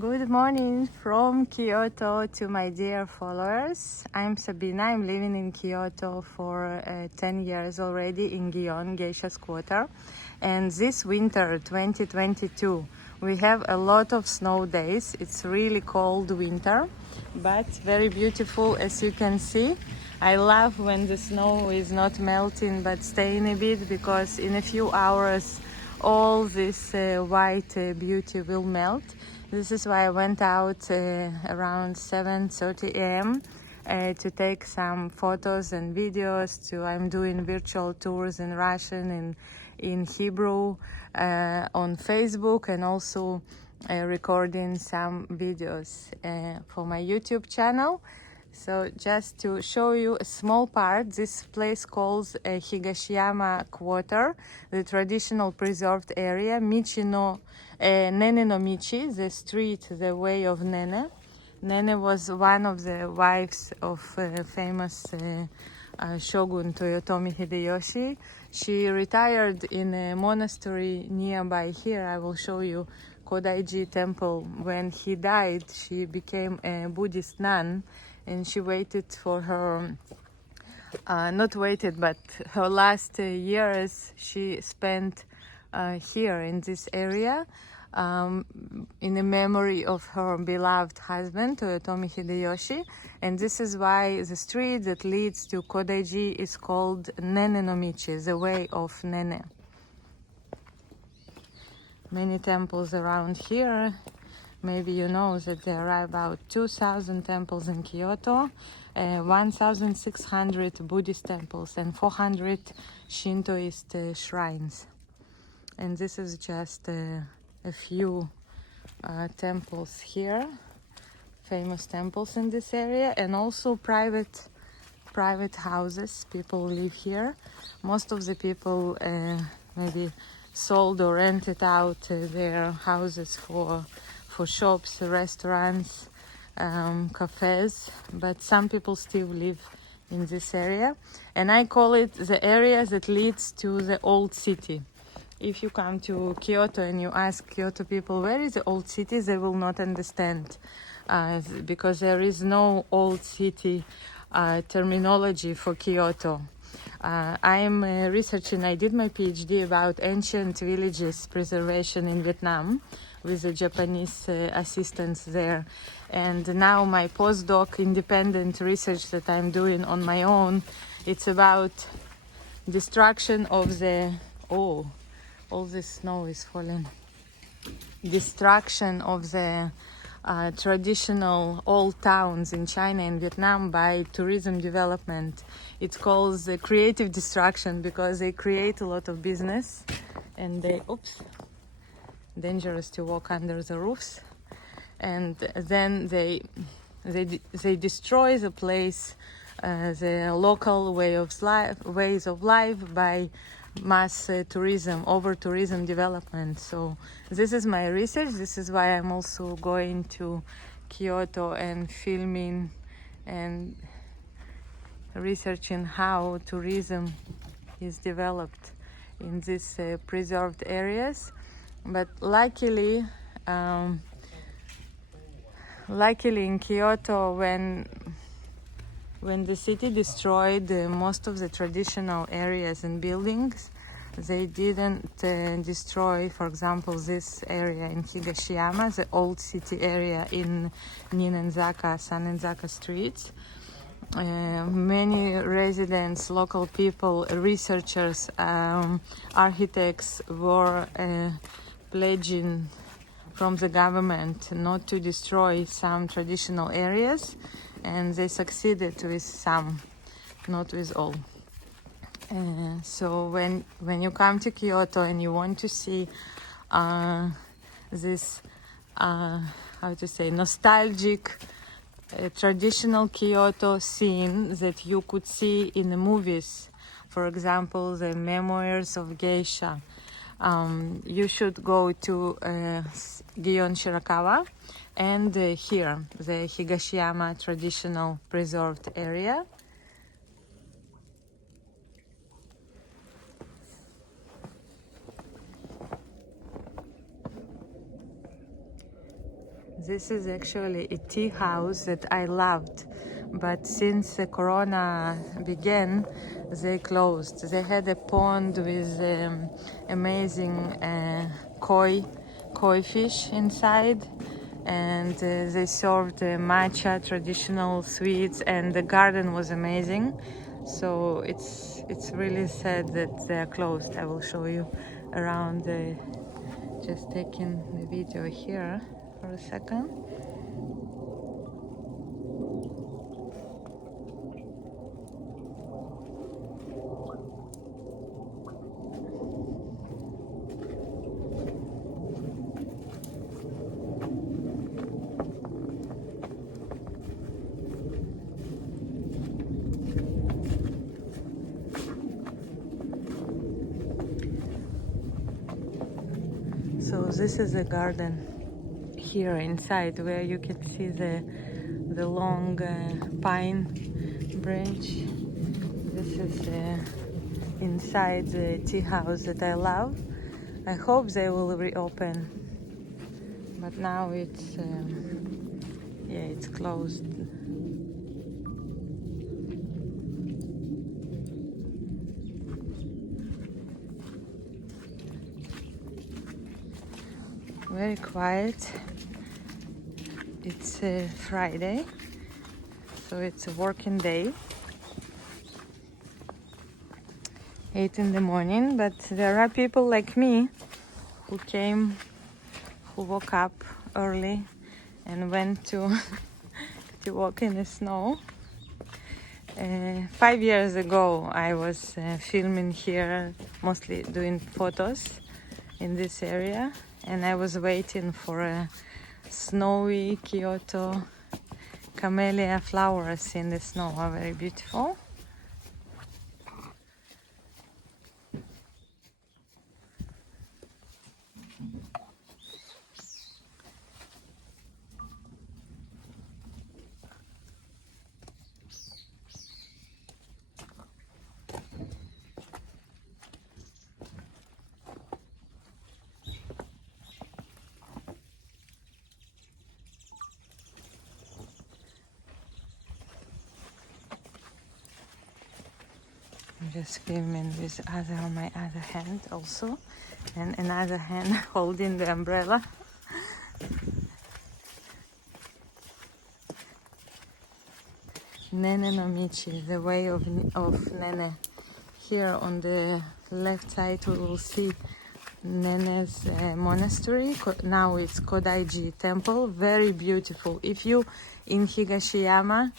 Good morning from Kyoto to my dear followers. I'm Sabina. I'm living in Kyoto for 10 years already in Gion, Geisha's quarter. And this winter 2022, we have a lot of snow days. It's really cold winter, but very beautiful as you can see. I love when the snow is not melting but staying a bit, because in a few hours all this white beauty will melt. This is why I went out around 7:30 a.m. To take some photos and videos. I'm doing virtual tours in Russian, in Hebrew, on Facebook, and also recording some videos for my YouTube channel. So just to show you a small part, this place calls Higashiyama Quarter, the traditional preserved area, Michi no Nene no Michi, the street, the way of Nene. Nene was one of the wives of famous shogun Toyotomi Hideyoshi. She retired in a monastery nearby here. I will show you Kodaiji temple. When he died, she became a Buddhist nun, and she waited for her, not waited, but her last years she spent here in this area, in the memory of her beloved husband, Toyotomi Hideyoshi. And this is why the street that leads to Kodaiji is called Nene no Michi, the way of Nene. Many temples around here. Maybe you know that there are about 2,000 temples in Kyoto, 1,600 Buddhist temples, and 400 Shintoist shrines. And this is just a few temples here, famous temples in this area, and also private houses. People live here. Most of the people maybe sold or rented out their houses for shops, restaurants, cafes, but some people still live in this area, and I call it the area that leads to the old city. If you come to Kyoto and you ask Kyoto people where is the old city, they will not understand, because there is no old city terminology for Kyoto. I am researching, I did my PhD about ancient villages preservation in Vietnam with the Japanese assistants there. And now my postdoc independent research that I'm doing on my own, it's about destruction of the, all this snow is falling. Destruction of the traditional old towns in China and Vietnam by tourism development. It calls creative destruction, because they create a lot of business and they, dangerous to walk under the roofs, and then they destroy the place, the local ways of life by mass tourism, over tourism development. So this is my research. This is why I'm also going to Kyoto and filming and researching how tourism is developed in these preserved areas. But luckily in Kyoto, when the city destroyed most of the traditional areas and buildings, they didn't destroy, for example, this area in Higashiyama, the old city area in Ninenzaka, Sanenzaka streets. Many residents, local people, researchers, architects were pledging from the government not to destroy some traditional areas, and they succeeded with some, not with all. So when you come to Kyoto and you want to see this nostalgic traditional Kyoto scene that you could see in the movies, for example the Memoirs of Geisha, you should go to Gion Shirakawa and here, the Higashiyama traditional preserved area. This is actually a tea house that I loved, but since the corona began, they closed. They had a pond with amazing koi fish inside, and they served matcha traditional sweets, and the garden was amazing. So it's really sad that they are closed. I will show you around. Just taking the video here for a second. So this is a garden here inside where you can see the long pine branch. This is inside the tea house that I love. I hope they will reopen, but now it's it's closed. Very quiet. It's Friday, so it's a working day. 8 in the morning, but there are people like me who woke up early and went to to walk in the snow. 5 years ago, I was filming here, mostly doing photos in this area, and I was waiting for a snowy Kyoto camellia flowers in the snow. Are very beautiful. I'm just filming with my other hand also, and another hand holding the umbrella. Nene no Michi, the way of Nene. Here on the left side we will see Nene's monastery. Now it's Kodaiji temple, very beautiful. If you in Higashiyama,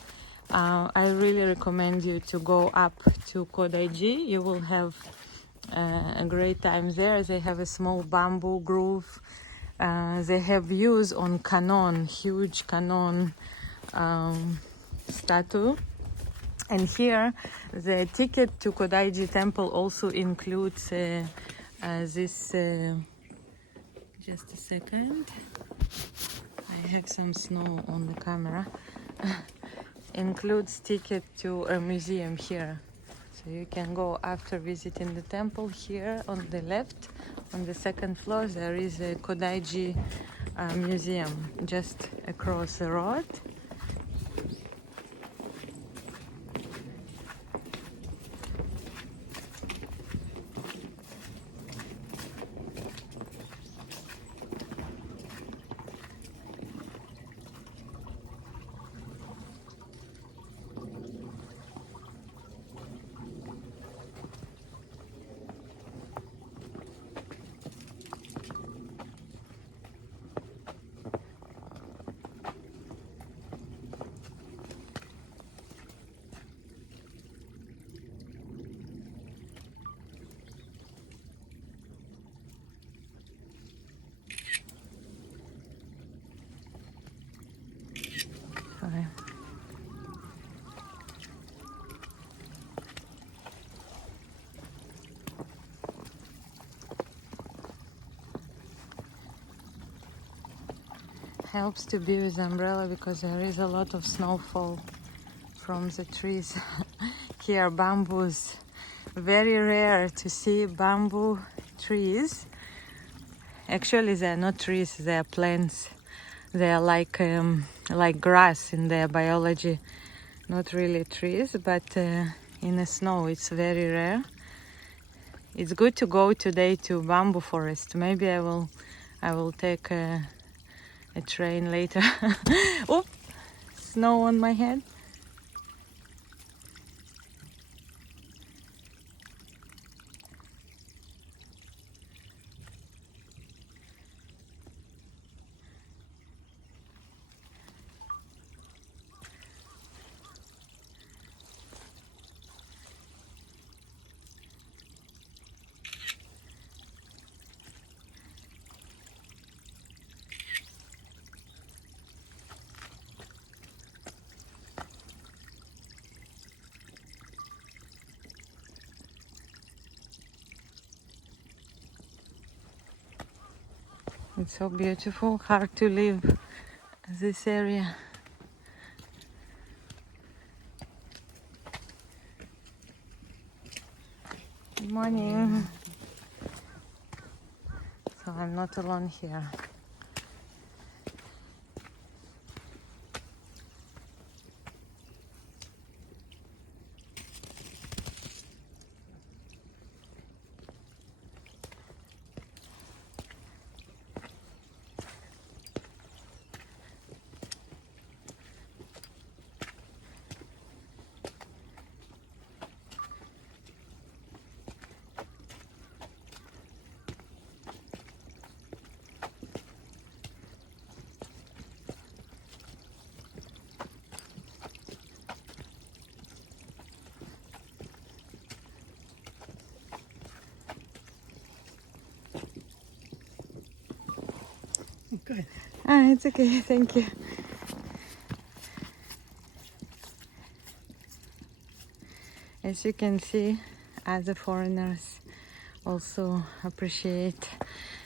I really recommend you to go up to Kodaiji. You will have a great time there. They have a small bamboo grove. They have views on Kanon, huge Kanon statue. And here the ticket to Kodaiji temple also includes this. Just a second. I have some snow on the camera. Includes ticket to a museum here, so you can go after visiting the temple. Here on the left, on the second floor, there is a Kodaiji museum just across the road. Sorry. Helps to be with umbrella because there is a lot of snowfall from the trees. Here bamboos, very rare to see bamboo trees. Actually they are not trees, they are plants. They are like grass in their biology, not really trees, but in the snow it's very rare. It's good to go today to bamboo forest. Maybe I will take a train later. Oh, snow on my head. It's so beautiful, hard to leave this area. Good morning. So I'm not alone here. Good. It's okay, thank you. As you can see, other foreigners also appreciate.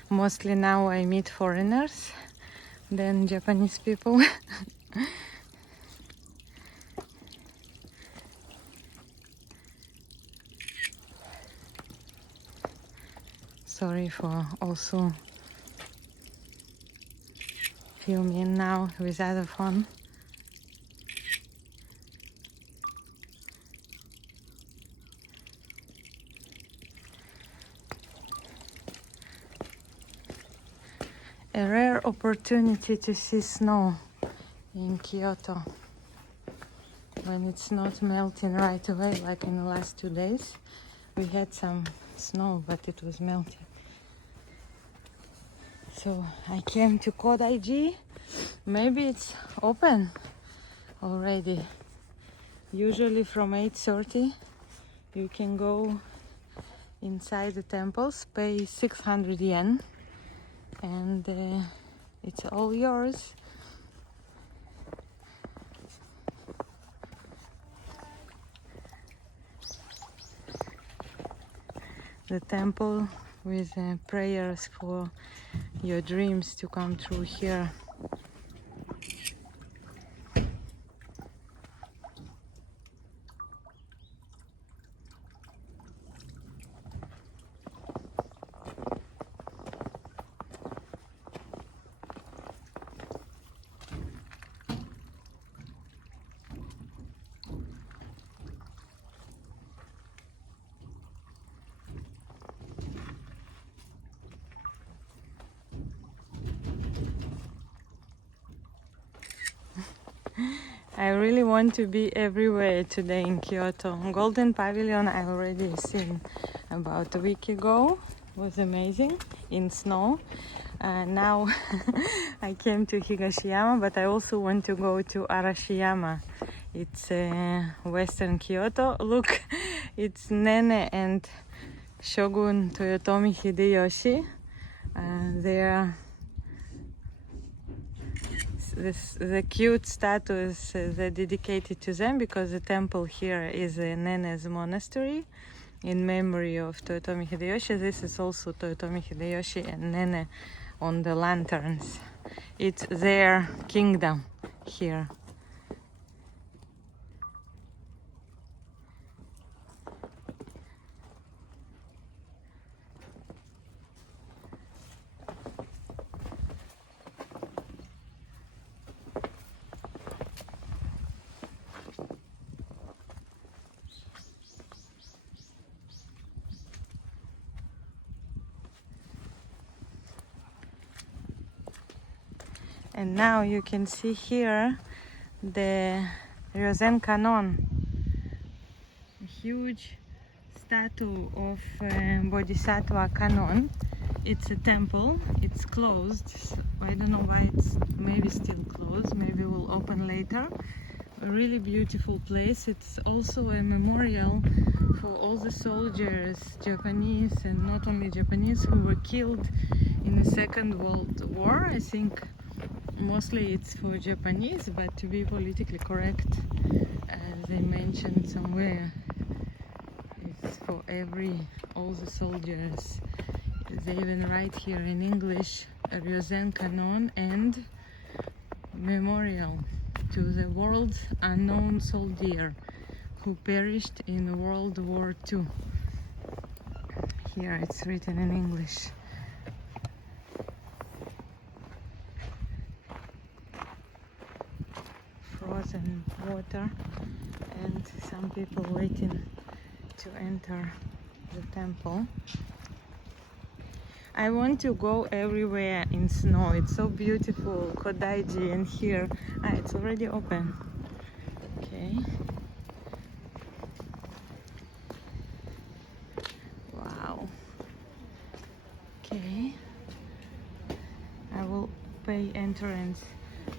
Mostly now I meet foreigners than Japanese people. Sorry for also filming now with other phone. A rare opportunity to see snow in Kyoto when it's not melting right away like in the last 2 days. We had some snow, but it was melting. So I came to Kodaiji. Maybe it's open already. Usually from 8:30 you can go inside the temples, pay 600 yen, and it's all yours. The temple with prayers for your dreams to come true here. I really want to be everywhere today in Kyoto. Golden Pavilion I already seen about a week ago. Was amazing in snow. Now I came to Higashiyama, but I also want to go to Arashiyama. It's western Kyoto. Look, it's Nene and Shogun Toyotomi Hideyoshi. The cute statues they're dedicated to them because the temple here is Nene's monastery in memory of Toyotomi Hideyoshi. This is also Toyotomi Hideyoshi and Nene on the lanterns. It's their kingdom here. And now you can see here the Ryozen Kannon, a huge statue of Bodhisattva Kannon. It's a temple, it's closed, so I don't know why it's maybe still closed, maybe we'll open later. A really beautiful place. It's also a memorial for all the soldiers, Japanese and not only Japanese, who were killed in the Second World War. I think mostly it's for Japanese, but to be politically correct, as they mentioned somewhere, it's for all the soldiers. They even write here in English, Ryozen Kannon and memorial to the world's unknown soldier who perished in World War II. Here it's written in English. Frozen water and some people waiting to enter the temple. I want to go everywhere in snow. It's so beautiful. Kodaiji, and here, it's already open. Okay. Wow. Okay. I will pay entrance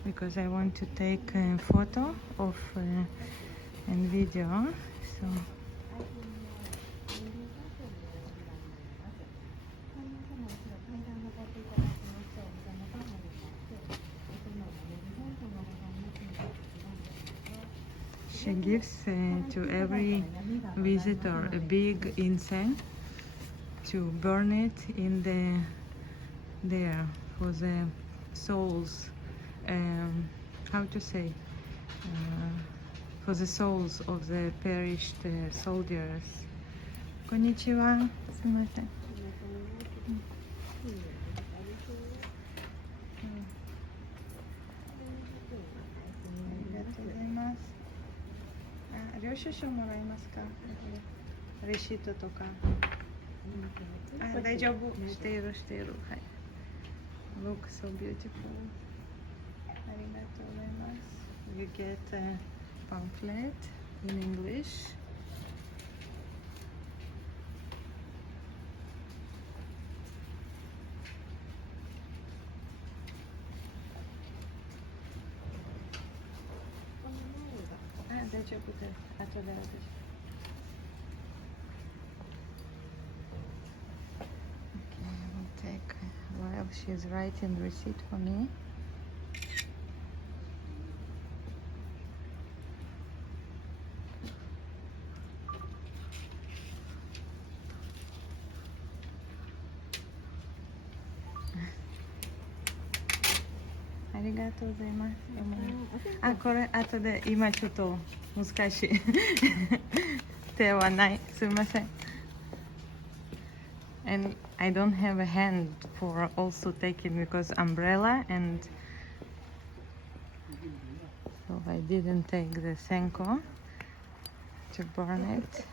because I want to take a photo of and video. So. She gives to every visitor a big incense to burn it in there for the souls. How to say? For the souls of the perished soldiers. Konnichiwa. Sumimasen. 領収書もらえますか？レシートとか。大丈夫。している。はい。Look so beautiful. ありがとうございます。You get a pamphlet in English. Okay, I will take while she's writing receipt for me. Arigatou gozaimasu. これ後で今ちょっと難しい手はないすみません and I don't have a hand for also taking because umbrella and so I didn't take the senko to burn it